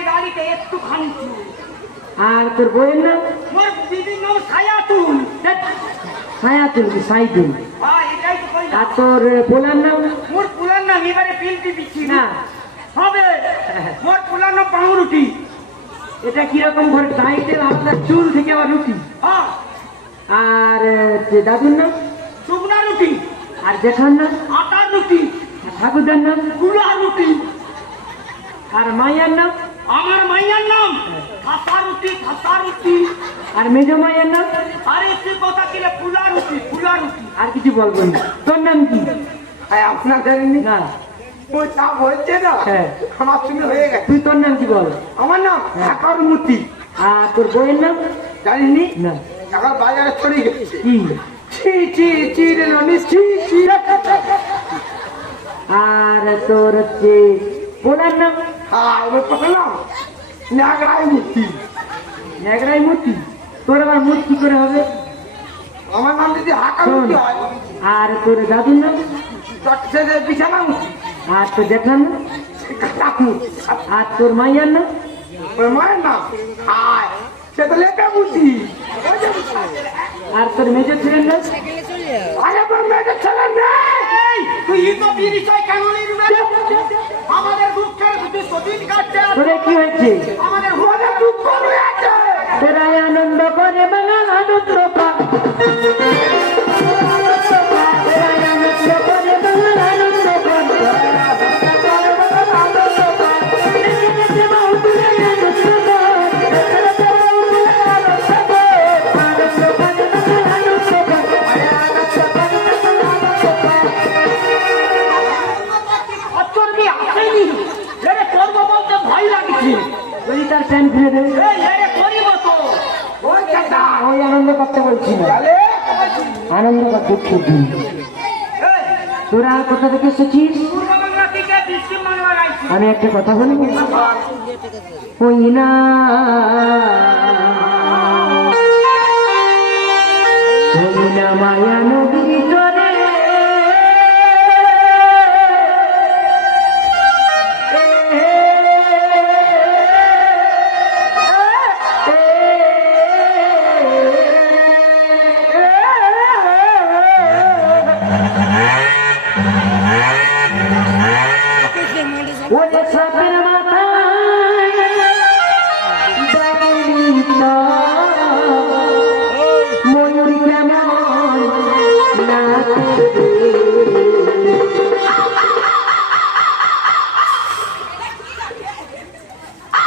এই গাড়িতে একটুখানি চুল। আর তোর বইয়ের নাম? মোর দিদির নাম ছায়াতুল। ছায়াতুল কি সাইতুল? হ্যাঁ এটাই তো কইলাম। আর তোর পোলার নাম? মোর পুলার নাম এবারে পিলটি দিচ্ছি না হবে। মোর পুলার নাম পাউরুটি। এটা কিরকম ঘরে টাইটেল আপনার চুল থেকে আবার রুটি। হ্যাঁ আর দাদুর নাম? শুকনা রুটি। আর জেঠার নাম? আটার রুটি। আর ঠাকুরদার নাম? গুলা রুটি। আর মাইয়ার নাম? আমার মাইয়ার নাম খাসা রুটি, খাসা রুটি। আর মেজ মাইয়ার নাম? আরে তুই কথা কিলে ফুলা রুটি, ফুলা রুটি। আর কিছু বলবো না। তোর নাম কি? আপনার জানেননি? না ওই তা বলছে না, হ্যাঁ আমার শুনে হয়ে গেছে। তুই তোর নাম কি বল? আমার নাম হ্যাঁ। আকার মূর্তি। আর তোর বইয়ের নাম? জানিনি? না এখন বাজারে চলে গেছে। কি? ছি ছি ছি রে ননি, ছি ছি। আর তোর হচ্ছে পোলার নাম? হ্যাঁ এবার বললাম নাগরাই মূর্তি। ন্যাগরাই মূর্তি। তোর আবার মূর্তি কি করে হবে? আমার নাম যদি হাঁকা শোন, মূর্তি হয়, আর তোর দাদুর নাম? সে যে বিছানা মূর্তি, আর তোর জেঠার নাম? সে কাটাক মূর্তি। আর তোর মাইয়ার নাম? ওর মায়ের নাম হায়, সে তো লেপে মূর্তি। ওই যে আর তোর মেজর ছেলের নাম? আরে আমার মেয়েদের ছেলে নেই। তুই তো বিরিশাই কেন নিবি? আমাদের দুঃখের শুধু সদিন কাটতে আছে। তোরে কি হয়েছে? আমাদের মনে দুঃখ রয়েছে। তোরাই আনন্দ করে বাঙাল আনন্দ পা। তোরাই আনন্দ করে বাঙাল আনন্দ পা। অচর্বি আসেনি। এরে করব বলতে ভয় লাগছে। যদি তার প্যান ফিরে দেবে, এই এরে করিব তো। ওই চাচা। ওই আনন্দ করতে বলছি না, তাহলে আনন্দ করতে খুবই। এই তোরা কোথা থেকে এসেছিস? পূর্ব বাংলা থেকে পশ্চিম বাংলা গাইছি। আমি একটা কথা বলবো। ওই না ওই না মায়া নদী চরে ওরে সাপের মাথায় ডাইনি তো ময়ূর কেমন নাচে।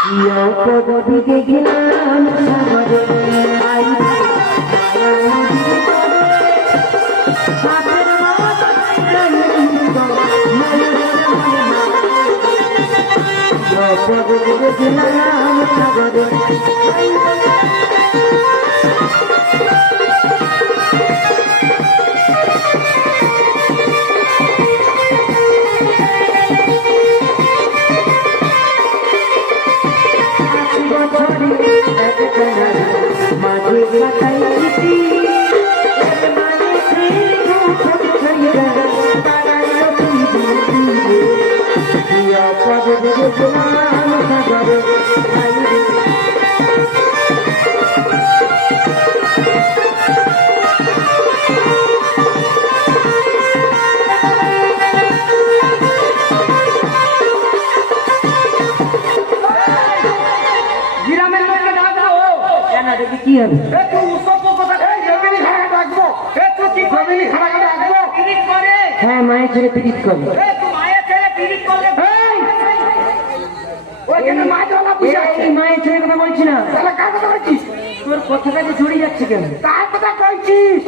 প্রিয় পদবী দেখলাম সাগরে আই সাপের মাথায় ডাইনি তো ময়ূর দেখলাম সাগরে। মাঝে কাটাই গ্রামের লোককে ডাকবো। কেন দেখি কি হবে? এ তুই উৎসব কথা এই জমিনি খাড়া ডাকবো। এ তুই কি জমিনি খাড়া ডাকবো? পিরিত করে। হ্যাঁ মায়ের ছেলে পিরিত করে। এ তুই মায়ের ছেলে পিরিত করলে। এই ওইখানে মাছওয়ালা বুঝে আছে। এই মায়ের ছেলের কথা বলছি না, তাহলে কার কথা বলছিস? তোর কথাটা যে জড়িয়ে যাচ্ছে কেন? কার কথা কইছিস?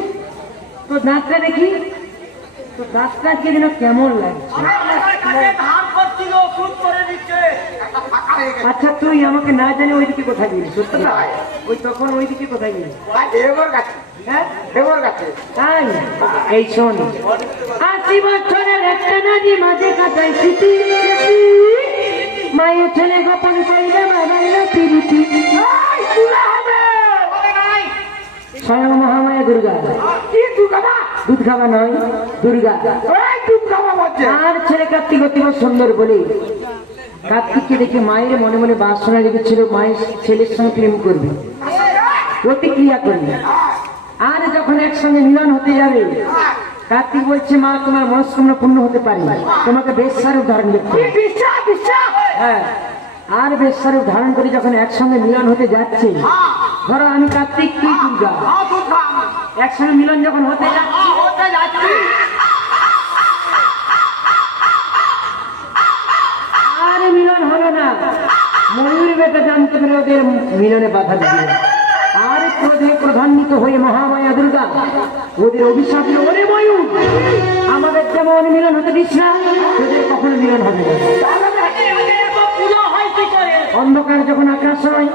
তোর দাঁতটা দেখি, তোর দাঁতটা কে যেন কেমন লাগছে। আমার কাছে ধার করছিল, সুদ করে দিচ্ছে। একটা ফাঁকা হয়ে গেছে। আচ্ছা তুই আমাকে না জানি ওইদিকে কোথায় গেলি? সত্যি না, কোথায়? ওই তখন ওইদিকে কোথায় গেলি? ভাই দেবর কাছে। হ্যাঁ দেবর কাছে। তাই এই শোন, ৮০ বছরের একটা নারী মাঝে কাটাই স্মৃতি। মায়ের ছেলে গোপন কইলে বানাইল পিরিতি। এই তুলা হবে। হবে নাই। স্বয়ং মহামায়া দুর্গা। কি তুই খাবা? দুধ খাওয়া নয়, দুর্গা। এই তুই খাবা বলছে। আর ছেলে কার্তিক অতীব সুন্দর বলে কার্তিককে দেখে মায়ের মনে মনে বাসনা রেখেছিল মায়ের ছেলের সঙ্গে প্রেম করবে, প্রতিক্রিয়া করবে। আর যখন একসঙ্গে মিলন হতে যাবে, কার্তিক বলছে মা তোমার মনস্কামনা পূর্ণ হতে পারে, তোমাকে বেশ্যারূপ ধারণ করতে হবে। হ্যাঁ, আর বেশ্যারূপ ধারণ করে যখন একসঙ্গে মিলন হতে যাচ্ছে, ধরো আমি কার্তিক তুই দুর্গা, একসঙ্গে মিলন যখন হতে যাচ্ছে, আর মিলন হলো না, ময়ূর বেটা জানতে পেরে ওদের মিলনে বাধা দিল। আর ক্রোধে প্রধান্বিত হয়ে মহামায়া দুর্গা ওদের অভিশাপ দিল, ওরে ময়ূর আমাদের যেমন মিলন হতে দিস না, ওদের কখনো মিলন হবে না। অন্ধকার যখন আকাশ হয়,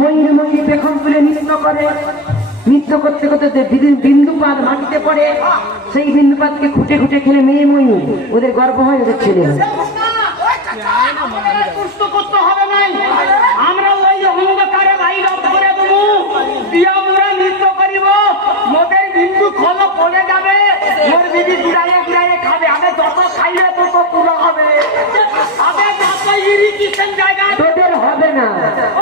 ময়ূর ময়ূর পেখম তুলে নৃত্য করে, নৃত্য করতে করতে বিন্দুপাত মাটিতে পড়ে, সেই বিন্দুপাতকে খুঁটে খুঁটে খেলে মেয়ে ময়ূর ওদের গর্ব হয়, ওদের ছেলে হয়। আমরা ওই অন্ধকারে লাইট অফ করে দেবো, দিয়া মুরা নৃত্য করিব, মোদের বিন্দু খোলো পড়ে যাবে, মোর দিদি গুড়াইয়ে গুড়াইয়ে খাবে, আমি যত খাইলে তত পুরো হবে, আমি যত ইরিগেশন জায়গা তোদের হবে না,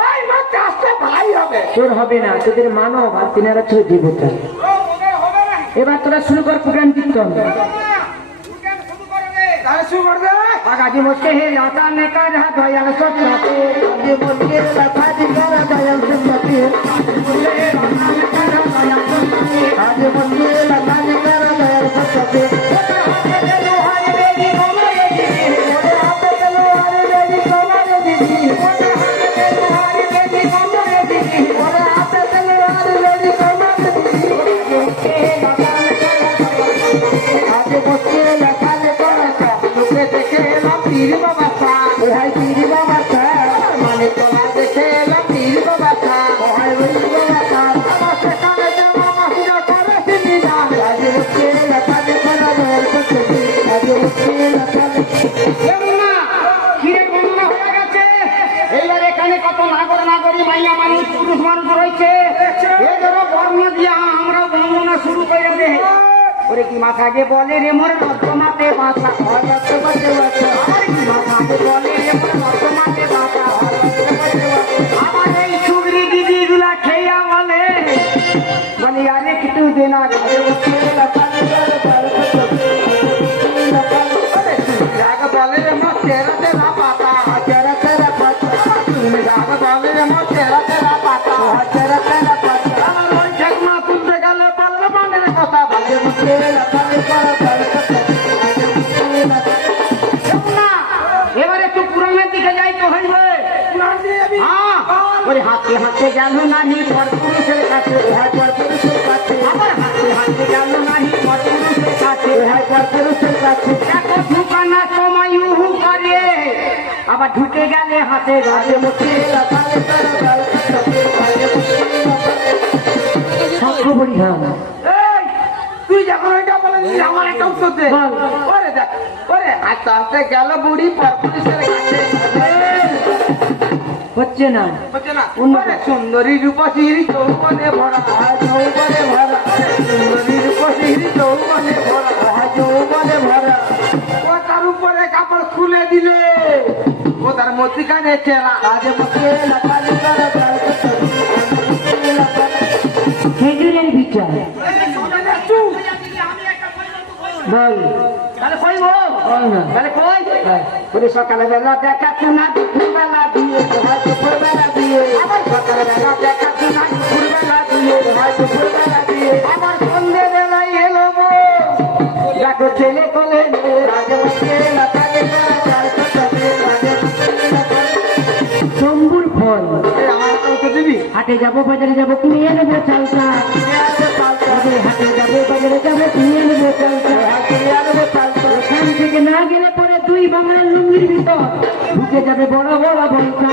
ওই মা চাষটা ভাই হবে, তোর হবে না, তোদের মানব আর তিনারা ছিল দেবতা। মোদের হবে না। এবার তোরা শুরু কর পুরাণ কীর্তন। শুরু করবে আগাজি মুসকে হে লতা নে কার দয়াল সত্যতে, যে মুসকে লতা দি কার দয়াল সত্যতে, আজ মুসকে লতা দি কার দয়াল সত্যতে, লোহারে বেদি কোমরে দিদি, হাতে লোহারে বেদি কোমরে দিদি, হাতে লোহারে বেদি কোমরে দিদি, হাতে লোহারে বেদি কোমরে দিদি, আজ মুসকে লতা নে কার দেখে এলাম পীর বাবা সাহ, ওহাই পীর বাবা সাহ, মানে তোলা দেখে এলাম পীর বাবা সাহ, ওহাই ওই বাবা সাহ, আমার সেখানে যাওয়া মাসিরা করে চিনি না, আজ হচ্ছে লেখা দেখে না বের করতে, আজ হচ্ছে লেখা দেখে। ক্ষীরের বন্যা হয়ে গেছে, এইবার এখানে কত নাগরী মাইয়া মানুষ পুরুষ মানুষ রয়েছে, এদেরও বর্ণ দিয়া আমরা বর্ণনা শুরু করে দে। ওরে কি মাথাকে বলে রে মোর নর্দমাতে বাসা, আমার কি মাথাকে বলে রে মোর নর্দমাতে বাসা, আমার এই সুগরি দিদি গুলা খেয়া বলে আরে কিছু দেনা ঘরে বসে জায়গা বলে রে মোর তেরা তেরা পাতা, তেরা তেরা পাতা, তুমি জায়গা বলে রে মোর তেরা তেরা পাতা, তেরা তেরা পাতা, আমার ওই ঠেকমা তুলতে গেলে বললে মনের কথা বলে এবার একটু পুরাণের দিকে যাইতে হইবে। ওরে হাতে হাতে গেল নাহি পর পুরুষের কাছে, পর পুরুষের কাছে, আবার হাতে হাতে গেল নাহি পর পুরুষের কাছে, পর পুরুষের কাছে, দেখো ঢুকানা সময় উহু করে, আবার ঢুকে গেলে হাতে ঘাটে মুখে পরিধান। তুই যখন ওইটা বলে আমার একটা উত্তর দে। ওরে দেখ, ওরে আস্তে আস্তে গেল বুড়ি পর পুলিশের কাছে, হচ্ছে না, হচ্ছে না, সুন্দরী রূপসী যৌবনে ভরা, যৌবনে ভরা, সুন্দরী রূপসী যৌবনে ভরা, যৌবনে ভরা, ও তার উপরে কাপড় খুলে দিলে ও তার মতিকানে চেরা, আজে মতিয়ে লাগালি করে খেজুরের বিচার বল, তাহলে কই গো, বল না, তাহলে কই ওরে সকালে বেলা দেখাচ্ছি না, দুপুর বেলা দিয়ে, দুপুর বেলা দিয়ে, আবার সকালে বেলা দেখাচ্ছি না, দুপুর বেলা দিয়ে, দুপুর বেলা দিয়ে, আবার সন্ধ্যে বেলায় এলো গো, দেখো ছেলে কোলে শম্ভুর ফল, দিবি হাটে যাবো বাজারে যাবো কিনে নেবো চালটা, হাটে যাবো বাজারে যাবো কিনে নেবো চালটা, ওখান থেকে না গেলে পরে দুই বাংলার লুঙ্গির ভিতর ঢুকে যাবে বড় বড় বলটা,